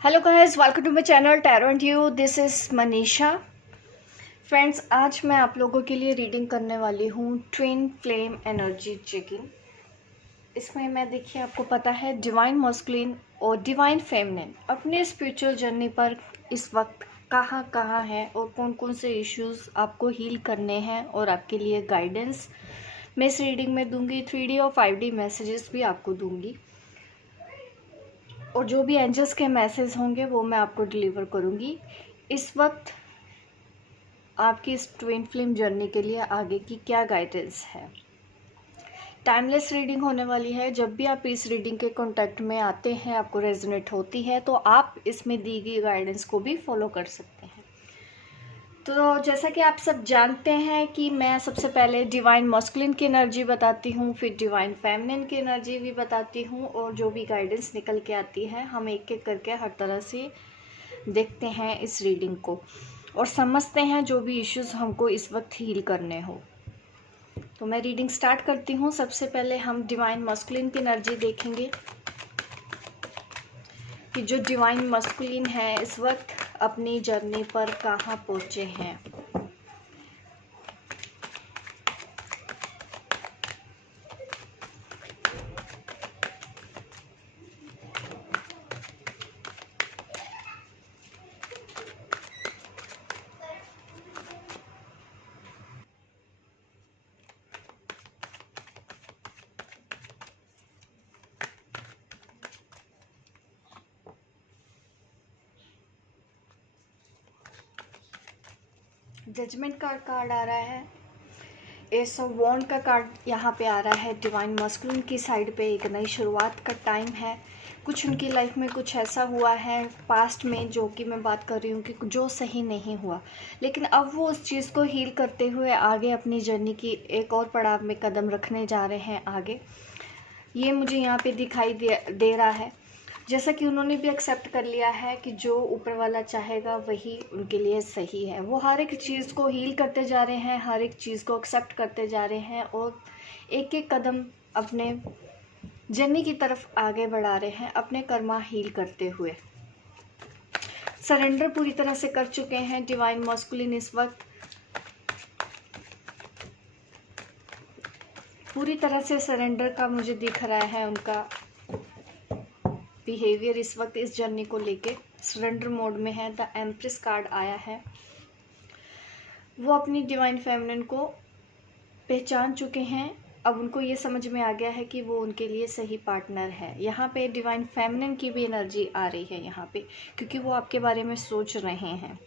Hello guys, welcome to my channel tarot and you. This is Manisha. Friends, आज मैं आप लोगों के लिए रीडिंग करने वाली हूँ ट्विन फ्लेम एनर्जी चेकिंग। इसमें मैं देखिए, आपको पता है डिवाइन मस्कुलिन और डिवाइन फेमिनिन अपने स्पिरिचुअल जर्नी पर इस वक्त कहाँ कहाँ है और कौन कौन से इश्यूज आपको हील करने हैं और आपके लिए गाइडेंस मैं इस रीडिंग में दूंगी। 3D और 5D मैसेजेस भी आपको दूंगी और जो भी एंजल्स के मैसेज होंगे वो मैं आपको डिलीवर करूंगी। इस वक्त आपकी इस ट्विन फ्लेम जर्नी के लिए आगे की क्या गाइडेंस है। टाइमलेस रीडिंग होने वाली है। जब भी आप इस रीडिंग के कांटेक्ट में आते हैं, आपको रेजोनेट होती है, तो आप इसमें दी गई गाइडेंस को भी फॉलो कर सकते हैं। तो जैसा कि आप सब जानते हैं कि मैं सबसे पहले डिवाइन मस्कुलिन की एनर्जी बताती हूँ, फिर डिवाइन फेमिनिन की एनर्जी भी बताती हूँ, और जो भी गाइडेंस निकल के आती है हम एक एक करके हर तरह से देखते हैं इस रीडिंग को और समझते हैं जो भी इश्यूज हमको इस वक्त हील करने हो। तो मैं रीडिंग स्टार्ट करती हूँ। सबसे पहले हम डिवाइन मस्कुलिन की एनर्जी देखेंगे कि जो डिवाइन मस्कुलिन है इस वक्त अपनी जर्नी पर कहाँ पहुँचे हैं। जजमेंट का कार्ड आ रहा है। एस ऑफ वॉन्ड का कार्ड यहाँ पे आ रहा है। डिवाइन मस्कुलिन की साइड पे एक नई शुरुआत का टाइम है। कुछ उनकी लाइफ में कुछ ऐसा हुआ है पास्ट में जो कि मैं बात कर रही हूँ कि जो सही नहीं हुआ, लेकिन अब वो उस चीज़ को हील करते हुए आगे अपनी जर्नी की एक और पड़ाव में कदम रखने जा रहे हैं आगे। ये मुझे यहाँ पे दिखाई दे रहा है। जैसा कि उन्होंने भी एक्सेप्ट कर लिया है कि जो ऊपर वाला चाहेगा वही उनके लिए सही है। वो हर एक चीज़ को हील करते जा रहे हैं, हर एक चीज़ को एक्सेप्ट करते जा रहे हैं और एक एक कदम अपने जर्नी की तरफ आगे बढ़ा रहे हैं, अपने कर्मा हील करते हुए। सरेंडर पूरी तरह से कर चुके हैं डिवाइन मस्कुलिन। इस वक्त पूरी तरह से सरेंडर का मुझे दिख रहा है उनका बिहेवियर इस वक्त इस जर्नी को लेके सरेंडर मोड में है। द एम्प्रेस कार्ड आया है। वो अपनी डिवाइन फेमिनिन को पहचान चुके हैं। अब उनको ये समझ में आ गया है कि वो उनके लिए सही पार्टनर है। यहाँ पे डिवाइन फेमिनिन की भी एनर्जी आ रही है यहाँ पे, क्योंकि वो आपके बारे में सोच रहे हैं।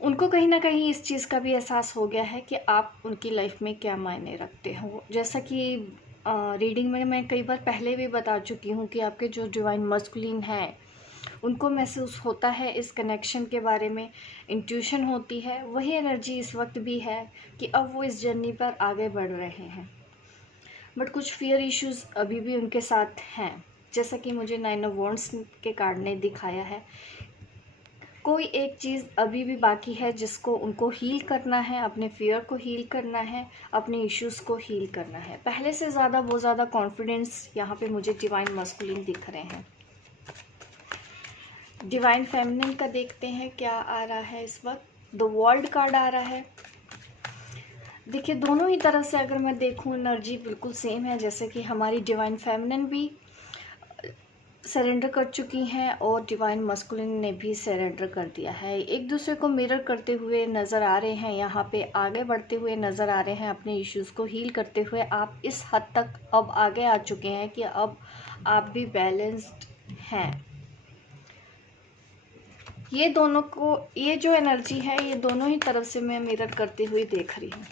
उनको कहीं ना कहीं इस चीज़ का भी एहसास हो गया है कि आप उनकी लाइफ में क्या मायने रखते हो। जैसा कि रीडिंग में मैं कई बार पहले भी बता चुकी हूँ कि आपके जो डिवाइन मस्कुलिन है उनको महसूस होता है इस कनेक्शन के बारे में, इंट्यूशन होती है। वही एनर्जी इस वक्त भी है कि अब वो इस जर्नी पर आगे बढ़ रहे हैं, बट कुछ फियर इश्यूज अभी भी उनके साथ हैं। जैसा कि मुझे 9 ऑफ वॉन्ड्स के कार्ड ने दिखाया है, कोई एक चीज़ अभी भी बाकी है जिसको उनको हील करना है, अपने फियर को हील करना है, अपने इश्यूज़ को हील करना है। पहले से ज़्यादा बहुत ज़्यादा कॉन्फिडेंस यहाँ पे मुझे डिवाइन मस्कुलिन दिख रहे हैं। डिवाइन फेमिनिन का देखते हैं क्या आ रहा है इस वक्त। द वर्ल्ड कार्ड आ रहा है। देखिए, दोनों ही तरह से अगर मैं देखूं एनर्जी बिल्कुल सेम है। जैसे कि हमारी डिवाइन फेमिनिन भी सरेंडर कर चुकी हैं और डिवाइन मस्कुलिन ने भी सरेंडर कर दिया है। एक दूसरे को मिरर करते हुए नज़र आ रहे हैं, यहाँ पे आगे बढ़ते हुए नज़र आ रहे हैं, अपने इश्यूज़ को हील करते हुए। आप इस हद तक अब आगे आ चुके हैं कि अब आप भी बैलेंस्ड हैं। ये दोनों को, ये जो एनर्जी है ये दोनों ही तरफ से मैं मिरर करते हुए देख रही हूँ।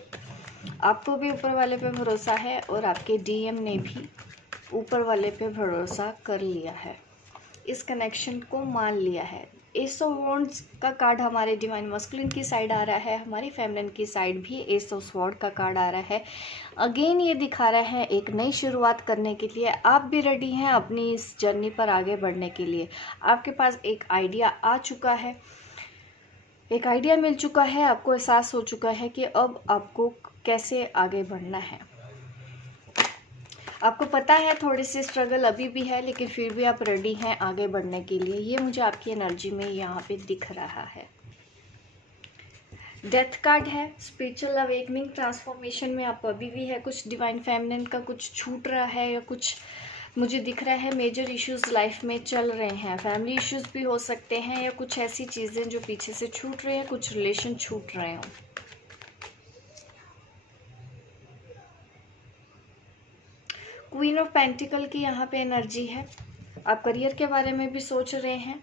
आपको भी ऊपर वाले पे भरोसा है और आपके डीएम ने भी ऊपर वाले पे भरोसा कर लिया है, इस कनेक्शन को मान लिया है। एस ऑफ वॉन्ड्स का कार्ड हमारे डिवाइन मस्कुलिन की साइड आ रहा है, हमारी फेमिनिन की साइड भी एस ऑफ स्वॉर्ड का कार्ड आ रहा है। अगेन ये दिखा रहा है एक नई शुरुआत करने के लिए आप भी रेडी हैं अपनी इस जर्नी पर आगे बढ़ने के लिए। आपके पास एक आइडिया आ चुका है, एक आइडिया मिल चुका है, आपको एहसास हो चुका है कि अब आपको कैसे आगे बढ़ना है। आपको पता है थोड़ी सी स्ट्रगल अभी भी है, लेकिन फिर भी आप रेडी हैं आगे बढ़ने के लिए, ये मुझे आपकी एनर्जी में यहाँ पे दिख रहा है। डेथ कार्ड है, स्पिरिचुअल अवेकनिंग ट्रांसफॉर्मेशन में आप अभी भी है। कुछ डिवाइन फेमिनिन का कुछ छूट रहा है, या कुछ मुझे दिख रहा है मेजर इश्यूज लाइफ में चल रहे हैं। फैमिली इश्यूज भी हो सकते हैं, या कुछ ऐसी चीज़ें जो पीछे से छूट रही हैं, कुछ रिलेशन छूट रहे हों। क्वीन ऑफ पेंटिकल की यहाँ पे एनर्जी है। आप करियर के बारे में भी सोच रहे हैं।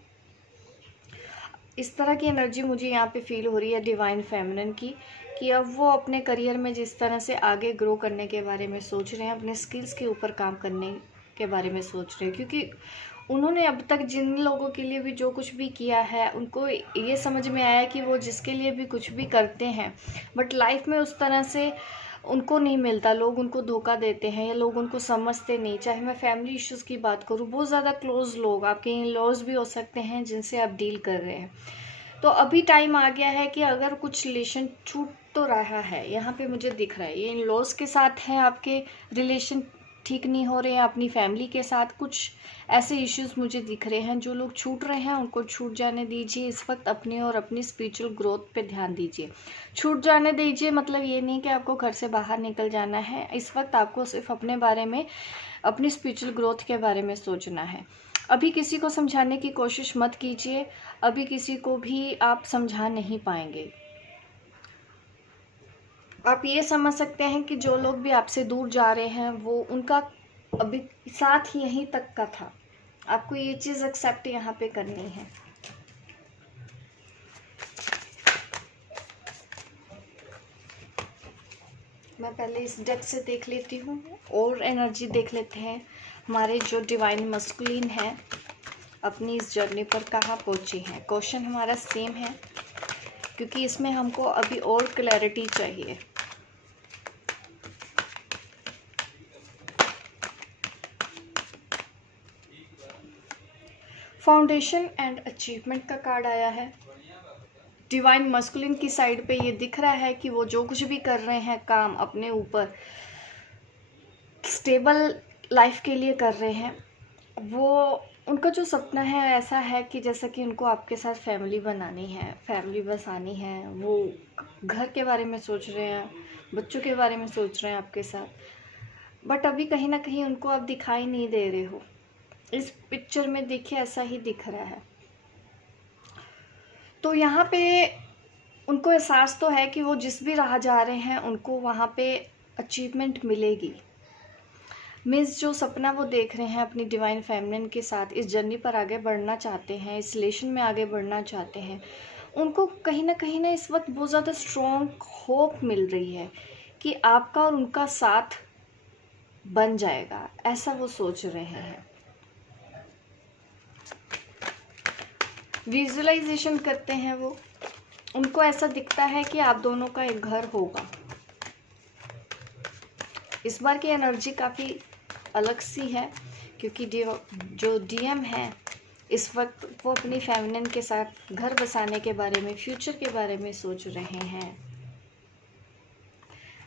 इस तरह की एनर्जी मुझे यहाँ पे फील हो रही है डिवाइन फेमिनिन की, कि अब वो अपने करियर में जिस तरह से आगे ग्रो करने के बारे में सोच रहे हैं, अपने स्किल्स के ऊपर काम करने के बारे में सोच रहे हैं। क्योंकि उन्होंने अब तक जिन लोगों के लिए भी जो कुछ भी किया है, उनको ये समझ में आया कि वो जिसके लिए भी कुछ भी करते हैं, बट लाइफ में उस तरह से उनको नहीं मिलता, लोग उनको धोखा देते हैं, या लोग उनको समझते नहीं। चाहे मैं फैमिली इश्यूज़ की बात करूँ, बहुत ज़्यादा क्लोज लोग, आपके इन लॉज भी हो सकते हैं जिनसे आप डील कर रहे हैं। तो अभी टाइम आ गया है कि अगर कुछ रिलेशन छूट तो रहा है, यहाँ पे मुझे दिख रहा है ये इन लॉज के साथ है, आपके रिलेशन ठीक नहीं हो रहे हैं, अपनी फैमिली के साथ कुछ ऐसे इश्यूज मुझे दिख रहे हैं। जो लोग छूट रहे हैं उनको छूट जाने दीजिए। इस वक्त अपने और अपनी स्पिरिचुअल ग्रोथ पे ध्यान दीजिए। छूट जाने दीजिए मतलब ये नहीं कि आपको घर से बाहर निकल जाना है। इस वक्त आपको सिर्फ अपने बारे में, अपनी स्पिरिचुअल ग्रोथ के बारे में सोचना है। अभी किसी को समझाने की कोशिश मत कीजिए, अभी किसी को भी आप समझा नहीं पाएंगे। आप ये समझ सकते हैं कि जो लोग भी आपसे दूर जा रहे हैं, वो उनका अभी साथ यहीं तक का था। आपको ये चीज़ एक्सेप्ट यहाँ पे करनी है। मैं पहले इस डेक से देख लेती हूँ और एनर्जी देख लेते हैं। हमारे जो डिवाइन मस्कुलिन है अपनी इस जर्नी पर कहाँ पहुँचे हैं। क्वेश्चन हमारा सेम है, क्योंकि इसमें हमको अभी और क्लैरिटी चाहिए। फाउंडेशन एंड अचीवमेंट का कार्ड आया है। डिवाइन मस्कुलिन की साइड पे ये दिख रहा है कि वो जो कुछ भी कर रहे हैं काम अपने ऊपर स्टेबल लाइफ के लिए कर रहे हैं। वो उनका जो सपना है ऐसा है कि जैसा कि उनको आपके साथ फैमिली बनानी है, फैमिली बसानी है। वो घर के बारे में सोच रहे हैं, बच्चों के बारे में सोच रहे हैं आपके साथ, बट अभी कहीं ना कहीं उनको आप दिखाई नहीं दे रहे हो। इस पिक्चर में देखिए ऐसा ही दिख रहा है। तो यहाँ पे उनको एहसास तो है कि वो जिस भी राह जा रहे हैं उनको वहाँ पे अचीवमेंट मिलेगी। मीन्स जो सपना वो देख रहे हैं अपनी डिवाइन फेमिनिन के साथ, इस जर्नी पर आगे बढ़ना चाहते हैं, इस रिलेशन में आगे बढ़ना चाहते हैं, उनको कहीं ना इस वक्त बहुत ज़्यादा स्ट्रॉन्ग होप मिल रही है कि आपका और उनका साथ बन जाएगा, ऐसा वो सोच रहे हैं। विजुअलाइजेशन करते हैं वो, उनको ऐसा दिखता है कि आप दोनों का एक घर होगा। इस बार की एनर्जी काफ़ी अलग सी है, क्योंकि जो डीएम है इस वक्त वो अपनी फेमिनिन के साथ घर बसाने के बारे में, फ्यूचर के बारे में सोच रहे हैं,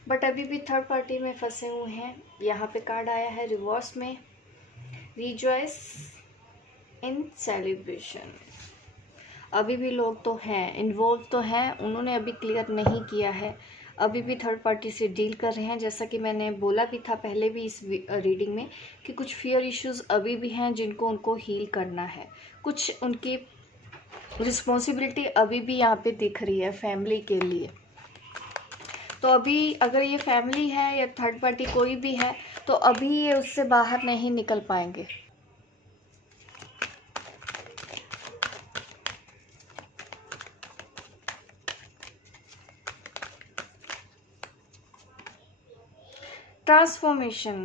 बट अभी भी थर्ड पार्टी में फंसे हुए हैं। यहाँ पे कार्ड आया है रिवर्स में, रिजॉइस इन सेलिब्रेशन। अभी भी लोग तो हैं, इन्वॉल्व तो हैं, उन्होंने अभी क्लियर नहीं किया है, अभी भी थर्ड पार्टी से डील कर रहे हैं। जैसा कि मैंने बोला भी था पहले भी इस रीडिंग में कि कुछ फियर इश्यूज अभी भी हैं जिनको उनको हील करना है। कुछ उनकी रिस्पॉन्सिबिलिटी अभी भी यहाँ पे दिख रही है फैमिली के लिए। तो अभी अगर ये फैमिली है या थर्ड पार्टी कोई भी है, तो अभी ये उससे बाहर नहीं निकल पाएंगे। ट्रांसफॉर्मेशन,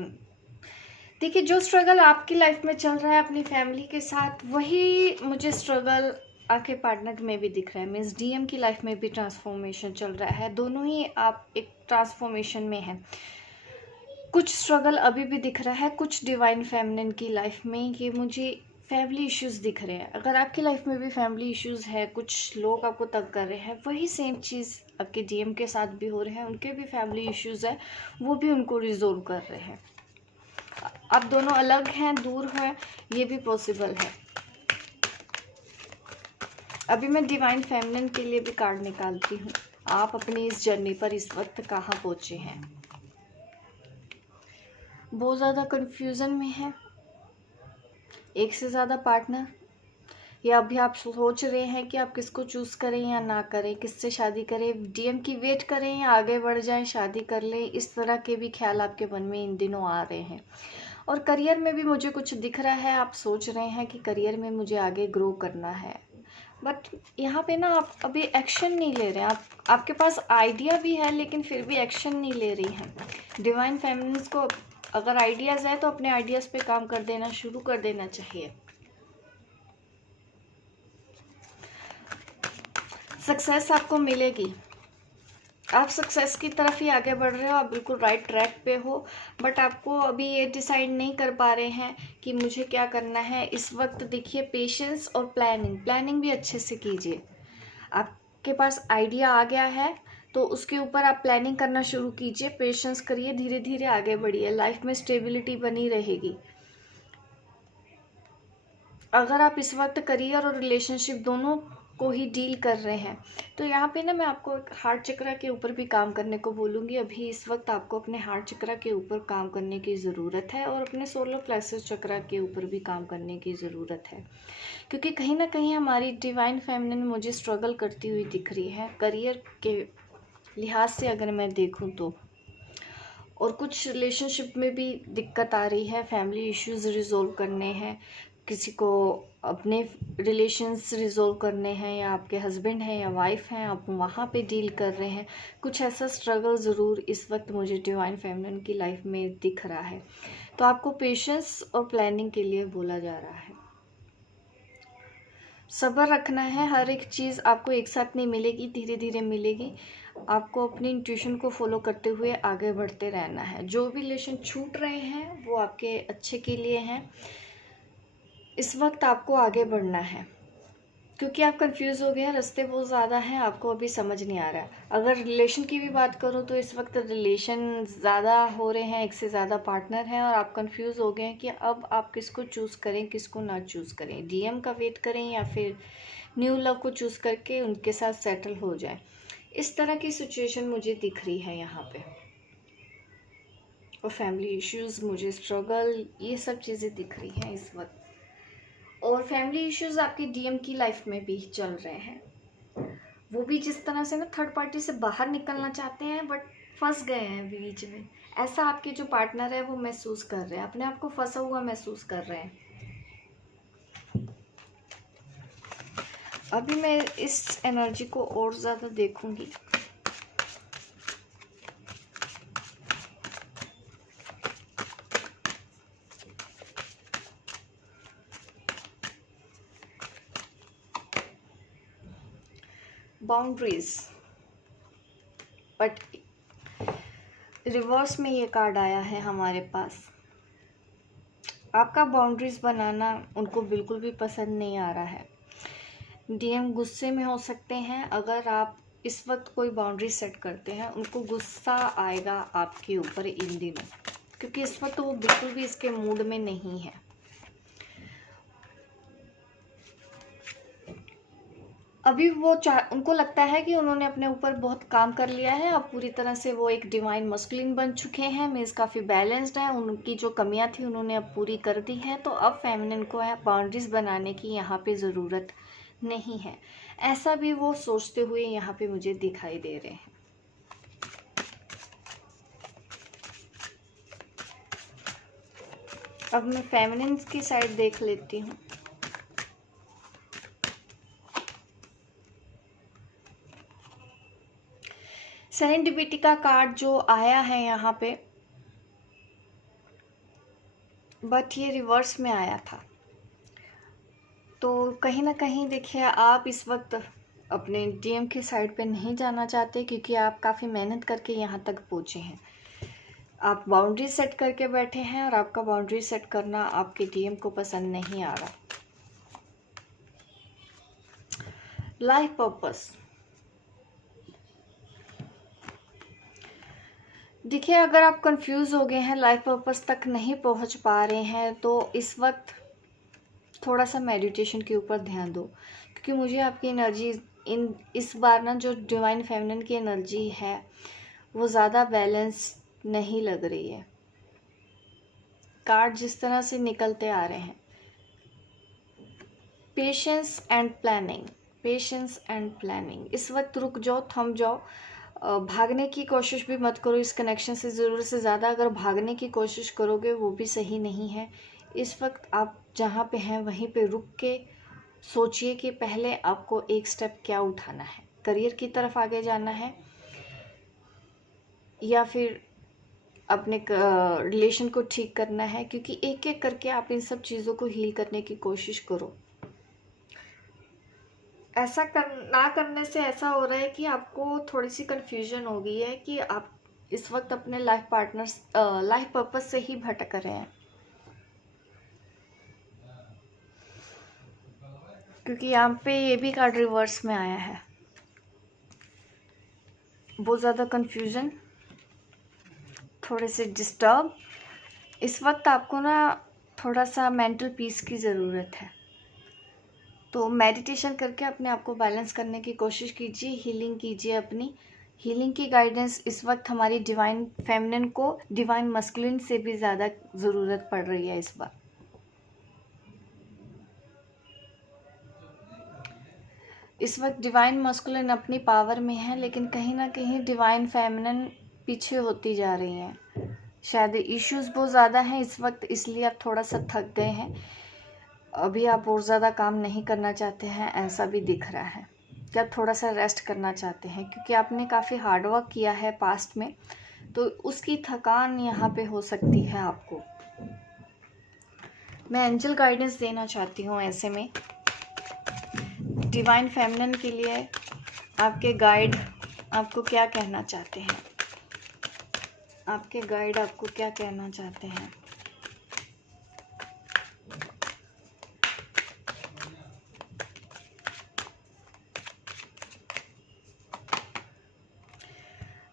देखिए जो स्ट्रगल आपकी लाइफ में चल रहा है अपनी फैमिली के साथ, वही मुझे स्ट्रगल आपके पार्टनर में भी दिख रहा है। मीन्स डीएम की लाइफ में भी ट्रांसफॉर्मेशन चल रहा है, दोनों ही आप एक ट्रांसफॉर्मेशन में हैं। कुछ स्ट्रगल अभी भी दिख रहा है कुछ डिवाइन फेमिनिन की लाइफ में, ये मुझे फैमिली इश्यूज़ दिख रहे हैं। अगर आपकी लाइफ में भी फैमिली इश्यूज़ है, कुछ लोग आपको तंग कर रहे हैं, वही सेम चीज़ आपके डीएम के साथ भी हो रहे हैं। उनके भी फैमिली इश्यूज़ है, वो भी उनको रिजोल्व कर रहे हैं। आप दोनों अलग हैं, दूर हैं, ये भी पॉसिबल है। अभी मैं डिवाइन फेमिनिन के लिए भी कार्ड निकालती हूँ। आप अपनी इस जर्नी पर इस वक्त कहाँ पहुँचे हैं? बहुत ज़्यादा कंफ्यूजन में है, एक से ज़्यादा पार्टनर, या अभी आप सोच रहे हैं कि आप किसको चूज़ करें या ना करें, किससे शादी करें, डीएम की वेट करें या आगे बढ़ जाएं, शादी कर लें, इस तरह के भी ख्याल आपके मन में इन दिनों आ रहे हैं। और करियर में भी मुझे कुछ दिख रहा है, आप सोच रहे हैं कि करियर में मुझे आगे ग्रो करना है, बट यहाँ पे ना आप अभी एक्शन नहीं ले रहे हैं। आपके पास आइडिया भी है लेकिन फिर भी एक्शन नहीं ले रही हैं। डिवाइन फेमिनिन्स को अगर आइडियाज़ है तो अपने आइडियाज़ पे काम कर देना शुरू कर देना चाहिए। सक्सेस आपको मिलेगी, आप सक्सेस की तरफ ही आगे बढ़ रहे हो, आप बिल्कुल राइट ट्रैक पे हो, बट आपको अभी ये डिसाइड नहीं कर पा रहे हैं कि मुझे क्या करना है। इस वक्त देखिए पेशेंस और प्लानिंग भी अच्छे से कीजिए। आपके पास आइडिया आ गया है तो उसके ऊपर आप प्लानिंग करना शुरू कीजिए, पेशेंस करिए, धीरे धीरे आगे बढ़िए, लाइफ में स्टेबिलिटी बनी रहेगी। अगर आप इस वक्त करियर और रिलेशनशिप दोनों को ही डील कर रहे हैं तो यहाँ पे ना मैं आपको हार्ट चक्र के ऊपर भी काम करने को बोलूँगी। अभी इस वक्त आपको अपने हार्ट चक्र के ऊपर काम करने की ज़रूरत है और अपने सोलर प्लेक्सस चक्र के ऊपर भी काम करने की ज़रूरत है, क्योंकि कहीं ना कहीं हमारी डिवाइन फेमिनिन मुझे स्ट्रगल करती हुई दिख रही है करियर के लिहाज से अगर मैं देखूँ तो। और कुछ रिलेशनशिप में भी दिक्कत आ रही है, फैमिली इश्यूज रिजोल्व करने हैं, किसी को अपने रिलेशंस रिजोल्व करने हैं, या आपके हस्बैंड हैं या वाइफ हैं, आप वहाँ पे डील कर रहे हैं। कुछ ऐसा स्ट्रगल ज़रूर इस वक्त मुझे डिवाइन फेमिनिन की लाइफ में दिख रहा है। तो आपको पेशेंस और प्लानिंग के लिए बोला जा रहा है, सब्र रखना है। हर एक चीज़ आपको एक साथ नहीं मिलेगी, धीरे धीरे मिलेगी। आपको अपनी इंट्यूशन को फॉलो करते हुए आगे बढ़ते रहना है। जो भी रिलेशन छूट रहे हैं वो आपके अच्छे के लिए हैं। इस वक्त आपको आगे बढ़ना है, क्योंकि आप कंफ्यूज हो गए हैं, रास्ते बहुत ज़्यादा हैं, आपको अभी समझ नहीं आ रहा है। अगर रिलेशन की भी बात करूँ तो इस वक्त रिलेशन ज़्यादा हो रहे हैं, एक से ज़्यादा पार्टनर हैं और आप कंफ्यूज हो गए हैं कि अब आप किसको चूज़ करें, किसको ना चूज़ करें, डीएम का वेट करें या फिर न्यू लव को चूज़ करके उनके साथ सेटल हो जाए। इस तरह की सिचुएशन मुझे दिख रही है यहाँ पे। और फैमिली इश्यूज़, मुझे स्ट्रगल, ये सब चीज़ें दिख रही हैं इस वक्त। और फैमिली इश्यूज आपके डीएम की लाइफ में भी चल रहे हैं। वो भी जिस तरह से ना थर्ड पार्टी से बाहर निकलना चाहते हैं बट फंस गए हैं बीच में। ऐसा आपके जो पार्टनर है वो महसूस कर रहे हैं, अपने आप को फंसा हुआ महसूस कर रहे हैं। अभी मैं इस एनर्जी को और ज़्यादा देखूंगी। बाउंड्रीज, बट रिवर्स में ये कार्ड आया है हमारे पास। आपका बाउंड्रीज बनाना उनको बिल्कुल भी पसंद नहीं आ रहा है। डीएम गुस्से में हो सकते हैं अगर आप इस वक्त कोई बाउंड्री सेट करते हैं, उनको गुस्सा आएगा आपके ऊपर इन दिनों, क्योंकि इस वक्त वो बिल्कुल भी इसके मूड में नहीं है। अभी वो उनको लगता है कि उन्होंने अपने ऊपर बहुत काम कर लिया है, अब पूरी तरह से वो एक डिवाइन मस्कुलिन बन चुके हैं, मीन्स काफ़ी बैलेंस्ड है, उनकी जो कमियां थी उन्होंने अब पूरी कर दी हैं। तो अब फेमिनिन को बाउंड्रीज बनाने की यहाँ पे ज़रूरत नहीं है, ऐसा भी वो सोचते हुए यहाँ पे मुझे दिखाई दे रहे हैं। अब मैं फेमिनिन की साइड देख लेती हूँ। सेरेंडिपिटी का कार्ड जो आया है यहाँ पे, बट ये रिवर्स में आया था। तो कहीं ना कहीं देखिए आप इस वक्त अपने डीएम की साइड पे नहीं जाना चाहते, क्योंकि आप काफ़ी मेहनत करके यहाँ तक पहुँचे हैं। आप बाउंड्री सेट करके बैठे हैं और आपका बाउंड्री सेट करना आपके डीएम को पसंद नहीं आ रहा। लाइफ पर्पस, देखिए, अगर आप कंफ्यूज हो गए हैं, लाइफ पर्पस तक नहीं पहुंच पा रहे हैं, तो इस वक्त थोड़ा सा मेडिटेशन के ऊपर ध्यान दो, क्योंकि मुझे आपकी एनर्जी इस बार ना, जो डिवाइन फेमिनिन की एनर्जी है वो ज़्यादा बैलेंस नहीं लग रही है। कार्ड जिस तरह से निकलते आ रहे हैं, patience and planning, patience and planning. इस वक्त रुक जाओ, थम जाओ, भागने की कोशिश भी मत करो इस कनेक्शन से। ज़रूरत से ज़्यादा अगर भागने की कोशिश करोगे वो भी सही नहीं है। इस वक्त आप जहाँ पे हैं वहीं पे रुक के सोचिए कि पहले आपको एक स्टेप क्या उठाना है, करियर की तरफ आगे जाना है या फिर अपने रिलेशन को ठीक करना है, क्योंकि एक एक करके आप इन सब चीज़ों को हील करने की कोशिश करो। ऐसा ना करने से ऐसा हो रहा है कि आपको थोड़ी सी कन्फ्यूजन हो गई है कि आप इस वक्त अपने लाइफ पर्पस से ही भटक रहे हैं, क्योंकि यहाँ पे ये भी कार्ड रिवर्स में आया है। बहुत ज़्यादा कन्फ्यूजन, थोड़े से डिस्टर्ब। इस वक्त आपको ना थोड़ा सा मेंटल पीस की ज़रूरत है, तो मेडिटेशन करके अपने आप को बैलेंस करने की कोशिश कीजिए, हीलिंग कीजिए अपनी। हीलिंग की गाइडेंस इस वक्त हमारी डिवाइन फेमिनिन को डिवाइन मस्कुलिन से भी ज़्यादा ज़रूरत पड़ रही है इस बार। इस वक्त डिवाइन मस्कुलिन अपनी पावर में है, लेकिन कहीं ना कहीं डिवाइन फेमिनिन पीछे होती जा रही हैं। शायद इश्यूज बहुत ज़्यादा हैं इस वक्त, इसलिए आप थोड़ा सा थक गए हैं। अभी आप और ज़्यादा काम नहीं करना चाहते हैं, ऐसा भी दिख रहा है कि आप थोड़ा सा रेस्ट करना चाहते हैं, क्योंकि आपने काफ़ी हार्डवर्क किया है पास्ट में, तो उसकी थकान यहाँ पे हो सकती है आपको। मैं एंजल गाइडेंस देना चाहती हूँ ऐसे में डिवाइन फेमिनिन के लिए। आपके गाइड आपको क्या कहना चाहते हैं, आपके गाइड आपको क्या कहना चाहते हैं।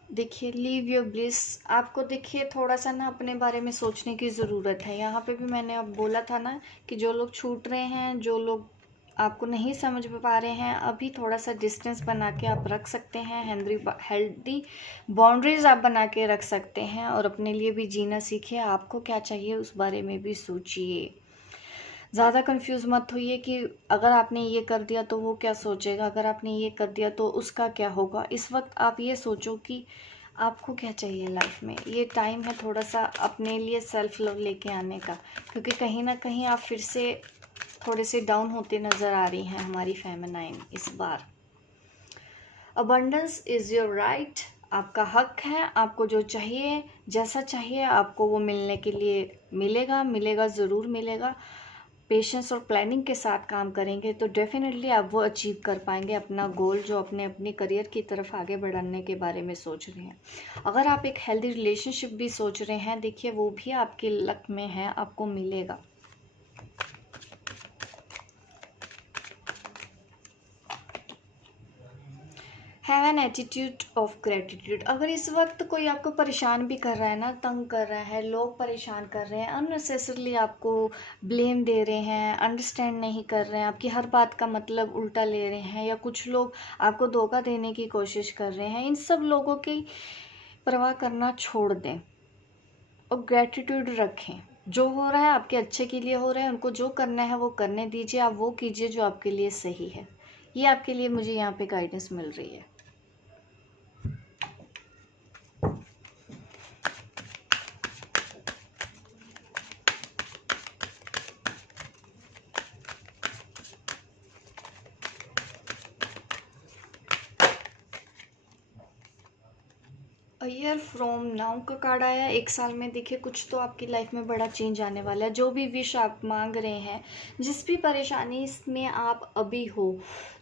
देखिए, लीव योर ब्लिस। आपको देखिए थोड़ा सा ना अपने बारे में सोचने की ज़रूरत है। यहाँ पे भी मैंने अब बोला था ना कि जो लोग छूट रहे हैं, जो लोग आपको नहीं समझ पा रहे हैं, अभी थोड़ा सा डिस्टेंस बना के आप रख सकते हैं। हेल्दी बाउंड्रीज आप बना के रख सकते हैं और अपने लिए भी जीना सीखिए। आपको क्या चाहिए उस बारे में भी सोचिए। ज़्यादा कंफ्यूज मत होइए कि अगर आपने ये कर दिया तो वो क्या सोचेगा, अगर आपने ये कर दिया तो उसका क्या होगा। इस वक्त आप ये सोचो कि आपको क्या चाहिए लाइफ में। ये टाइम है थोड़ा सा अपने लिए सेल्फ लव लेके आने का, क्योंकि कहीं ना कहीं आप फिर से थोड़े से डाउन होते नज़र आ रही हैं हमारी फेमिनाइन इस बार। अबंडेंस इज़ योर राइट, आपका हक है। आपको जो चाहिए, जैसा चाहिए, आपको वो मिलने के लिए मिलेगा, मिलेगा, ज़रूर मिलेगा। पेशेंस और प्लानिंग के साथ काम करेंगे तो डेफिनेटली आप वो अचीव कर पाएंगे अपना गोल, जो अपने करियर की तरफ आगे बढ़ाने के बारे में सोच रहे हैं। अगर आप एक हेल्दी रिलेशनशिप भी सोच रहे हैं, देखिए वो भी आपके लक में है, आपको मिलेगा। Have an attitude of gratitude. अगर इस वक्त कोई आपको परेशान भी कर रहा है ना, तंग कर रहा है, लोग परेशान कर रहे हैं, अननेसेसरली आपको ब्लेम दे रहे हैं, अंडरस्टैंड नहीं कर रहे हैं, आपकी हर बात का मतलब उल्टा ले रहे हैं, या कुछ लोग आपको धोखा देने की कोशिश कर रहे हैं, इन सब लोगों की परवाह करना छोड़ दें और ग्रेटिट्यूड रखें। जो हो रहा है आपके अच्छे के लिए हो रहा है, उनको जो करना है वो करने दीजिए, आप वो कीजिए जो आपके लिए सही है। ये आपके लिए मुझे यहाँ पे गाइडेंस मिल रही है। ईयर फ्रॉम नाउ का कार्ड आया। एक साल में देखिए कुछ तो आपकी लाइफ में बड़ा चेंज आने वाला है। जो भी विश आप मांग रहे हैं, जिस भी परेशानी में आप अभी हो,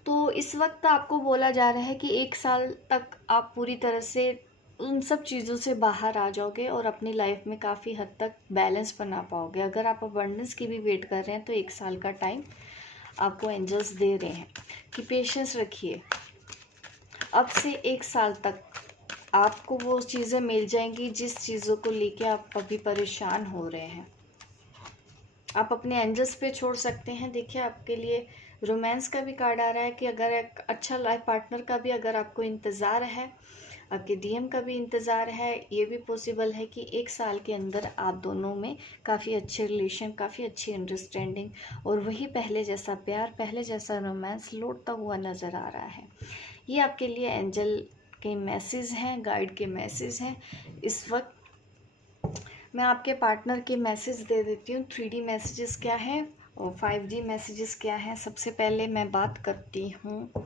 तो इस वक्त आपको बोला जा रहा है कि एक साल तक आप पूरी तरह से उन सब चीज़ों से बाहर आ जाओगे और अपनी लाइफ में काफ़ी हद तक बैलेंस बना पाओगे। अगर आप अबंडेंस की भी वेट कर रहे हैं तो एक साल का टाइम आपको एंजल्स दे रहे हैं कि पेशेंस रखिए। अब से एक साल तक आपको वो चीज़ें मिल जाएंगी जिस चीज़ों को लेके आप अभी परेशान हो रहे हैं। आप अपने एंजल्स पे छोड़ सकते हैं। देखिए, आपके लिए रोमांस का भी कार्ड आ रहा है कि अगर एक अच्छा लाइफ पार्टनर का भी अगर आपको इंतज़ार है, आपके डीएम का भी इंतज़ार है, ये भी पॉसिबल है कि 1 साल के अंदर आप दोनों में काफ़ी अच्छे रिलेशन, काफ़ी अच्छी अंडरस्टैंडिंग और वही पहले जैसा प्यार, पहले जैसा रोमांस लौटता हुआ नज़र आ रहा है। ये आपके लिए एंजल के मैसेज हैं, गाइड के मैसेज हैं। इस वक्त मैं आपके पार्टनर के मैसेज दे देती हूँ। 3D मैसेजेस क्या है और 5D मैसेजेस क्या है। सबसे पहले मैं बात करती हूँ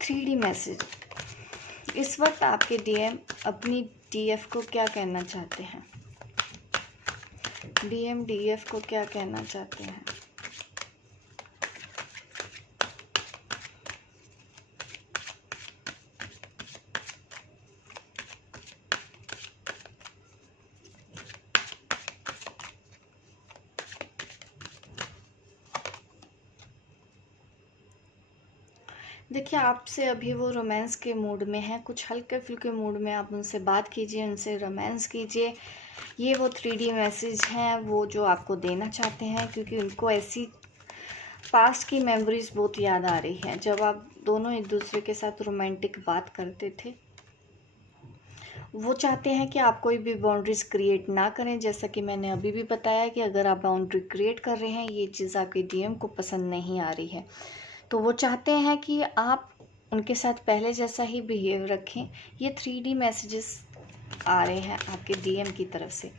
3D मैसेज। इस वक्त आपके डीएम अपनी डीएफ को क्या कहना चाहते हैं? डीएम डीएफ को क्या कहना चाहते हैं? देखिए, आपसे अभी वो रोमांस के मूड में है, कुछ हल्के फुल्के मूड में आप उनसे बात कीजिए, उनसे रोमांस कीजिए। ये वो 3D मैसेज हैं वो जो आपको देना चाहते हैं, क्योंकि उनको ऐसी पास्ट की मेमोरीज बहुत याद आ रही है जब आप दोनों एक दूसरे के साथ रोमांटिक बात करते थे। वो चाहते हैं कि आप कोई भी बाउंड्रीज क्रिएट ना करें। जैसा कि मैंने अभी भी बताया कि अगर आप बाउंड्री क्रिएट कर रहे हैं, ये चीज़ आपके डीएम को पसंद नहीं आ रही है, तो वो चाहते हैं कि आप उनके साथ पहले जैसा ही बिहेव रखें। ये 3D मैसेजेस आ रहे हैं आपके डीएम की तरफ से।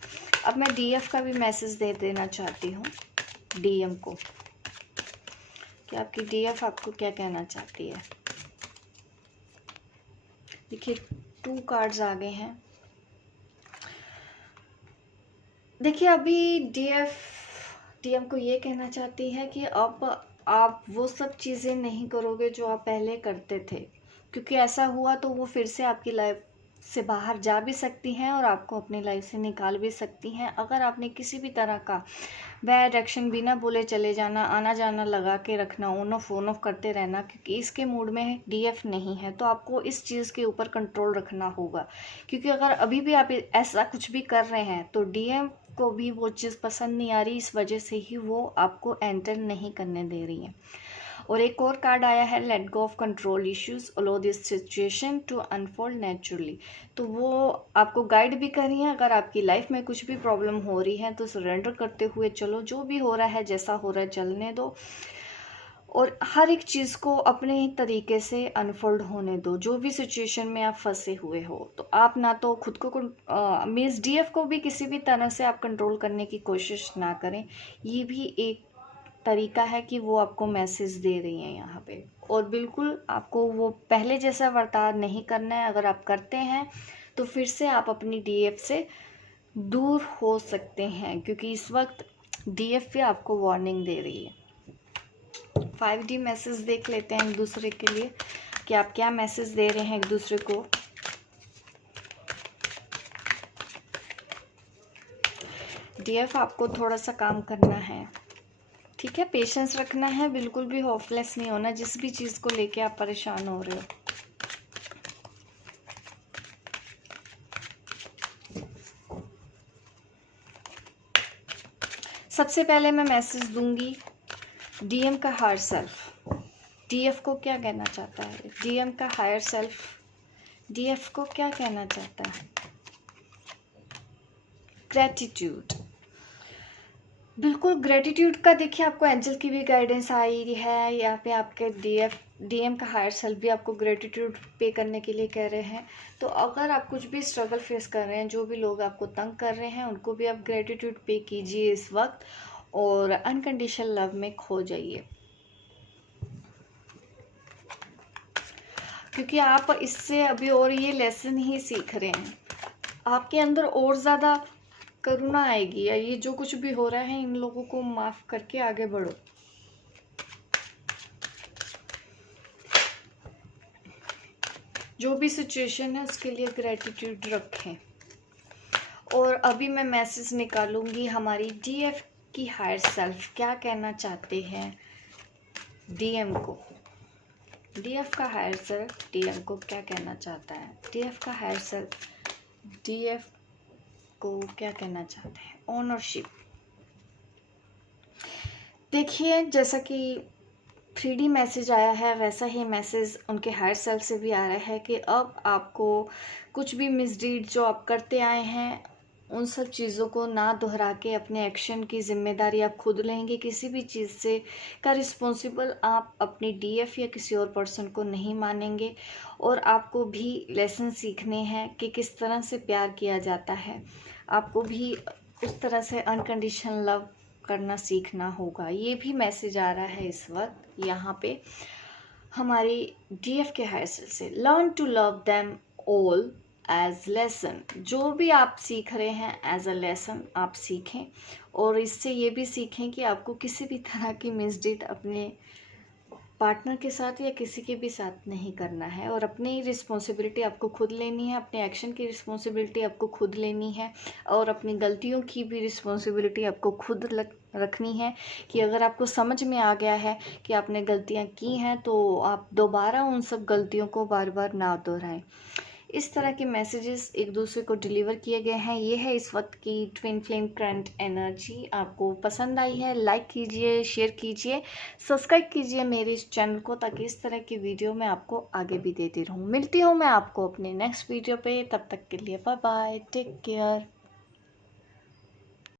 अब मैं डीएफ का भी मैसेज दे देना चाहती हूँ डीएम को कि आपकी डीएफ आपको क्या कहना चाहती है। देखिए, 2 कार्ड्स आ गए हैं। देखिए, अभी डीएम को ये कहना चाहती है कि अब आप वो सब चीज़ें नहीं करोगे जो आप पहले करते थे, क्योंकि ऐसा हुआ तो वो फिर से आपकी लाइफ से बाहर जा भी सकती हैं और आपको अपनी लाइफ से निकाल भी सकती हैं। अगर आपने किसी भी तरह का बैड एक्शन बिना बोले चले जाना, आना जाना लगा के रखना, ऑन ऑफ करते रहना, क्योंकि इसके मूड में डीएफ नहीं है, तो आपको इस चीज़ के ऊपर कंट्रोल रखना होगा। क्योंकि अगर अभी भी आप ऐसा कुछ भी कर रहे हैं तो डीएम को भी वो चीज़ पसंद नहीं आ रही, इस वजह से ही वो आपको एंटर नहीं करने दे रही है। और एक और कार्ड आया है let go of control issues, allow this situation to unfold naturally. तो वो आपको गाइड भी कर रही हैं, अगर आपकी लाइफ में कुछ भी प्रॉब्लम हो रही है तो सरेंडर करते हुए चलो, जो भी हो रहा है जैसा हो रहा है चलने दो और हर एक चीज़ को अपने तरीके से अनफोल्ड होने दो। जो भी सिचुएशन में आप फंसे हुए हो, तो आप ना तो खुद को मीन्स डीएफ को भी किसी भी तरह से आप कंट्रोल करने की कोशिश ना करें। ये भी एक तरीका है कि वो आपको मैसेज दे रही हैं यहाँ पे। और बिल्कुल आपको वो पहले जैसा बर्ताव नहीं करना है। अगर आप करते हैं तो फिर से आप अपनी डीएफ से दूर हो सकते हैं, क्योंकि इस वक्त डीएफ भी आपको वार्निंग दे रही है। 5D मैसेज देख लेते हैं एक दूसरे के लिए कि आप क्या मैसेज दे रहे हैं एक दूसरे को। डीएफ, आपको थोड़ा सा काम करना है, ठीक है, पेशेंस रखना है, बिल्कुल भी होपलेस नहीं होना जिस भी चीज़ को लेके आप परेशान हो रहे हो। सबसे पहले मैं मैसेज दूंगी डीएम का हायर सेल्फ। डीएफ को क्या कहना चाहता है? डीएम का हायर सेल्फ डीएफ को क्या कहना चाहता है? ग्रेटिट्यूड। बिल्कुल ग्रेटिट्यूड का देखिए, आपको एंजल की भी गाइडेंस आई है। यहाँ पे आपके डीएम का हायर सेल्फ भी आपको ग्रेटिट्यूड पे करने के लिए कह रहे हैं। तो अगर आप कुछ भी स्ट्रगल फेस कर रहे हैं, जो भी लोग आपको तंग कर रहे हैं, उनको भी आप ग्रेटिट्यूड पे कीजिए इस वक्त और अनकंडीशनल लव में खो जाइए, क्योंकि आप इससे अभी और ये लेसन ही सीख रहे हैं। आपके अंदर और ज़्यादा करुणा आएगी, या ये जो कुछ भी हो रहा है इन लोगों को माफ़ करके आगे बढ़ो। जो भी सिचुएशन है उसके लिए ग्रेटिट्यूड रखें। और अभी मैं मैसेज निकालूंगी हमारी डीएफ की हायर सेल्फ क्या कहना चाहते हैं डीएम को। डीएफ का हायर सेल्फ डीएफ को क्या कहना चाहता है? डीएफ का हायर सेल्फ डीएफ को क्या कहना चाहते हैं? ओनरशिप। देखिए, जैसा कि 3D मैसेज आया है वैसा ही मैसेज उनके हायर सेल्फ से भी आ रहा है कि अब आपको कुछ भी मिसडीड जो आप करते आए हैं उन सब चीज़ों को ना दोहरा के अपने एक्शन की जिम्मेदारी आप खुद लेंगे। किसी भी चीज़ से का रिस्पॉन्सिबल आप अपनी डीएफ या किसी और पर्सन को नहीं मानेंगे। और आपको भी लेसन सीखने हैं कि किस तरह से प्यार किया जाता है। आपको भी उस तरह से अनकंडीशनल लव करना सीखना होगा। ये भी मैसेज आ रहा है इस वक्त यहाँ पे हमारी डीएफ के हायर सेल्फ से। Learn to love them all as lesson. जो भी आप सीख रहे हैं एज अ लेसन आप सीखें, और इससे ये भी सीखें कि आपको किसी भी तरह की मिसडीड अपने पार्टनर के साथ या किसी के भी साथ नहीं करना है। और अपनी रिस्पॉन्सिबिलिटी आपको खुद लेनी है, अपने एक्शन की रिस्पॉन्सिबिलिटी आपको खुद लेनी है, और अपनी गलतियों की भी रिस्पॉन्सिबिलिटी आपको खुद रखनी है। कि अगर आपको समझ में आ गया है कि आपने गलतियां की हैं तो आप दोबारा उन सब गलतियों को बार बार ना दोहराएं। इस तरह के मैसेजेस एक दूसरे को डिलीवर किए गए हैं। ये है इस वक्त की ट्विन फ्लेम करंट एनर्जी। आपको पसंद आई है, लाइक कीजिए, शेयर कीजिए, सब्सक्राइब कीजिए मेरे इस चैनल को, ताकि इस तरह की वीडियो मैं आपको आगे भी देती रहूँ। मिलती हूँ मैं आपको अपने नेक्स्ट वीडियो पे, तब तक के लिए बाय बाय, टेक केयर।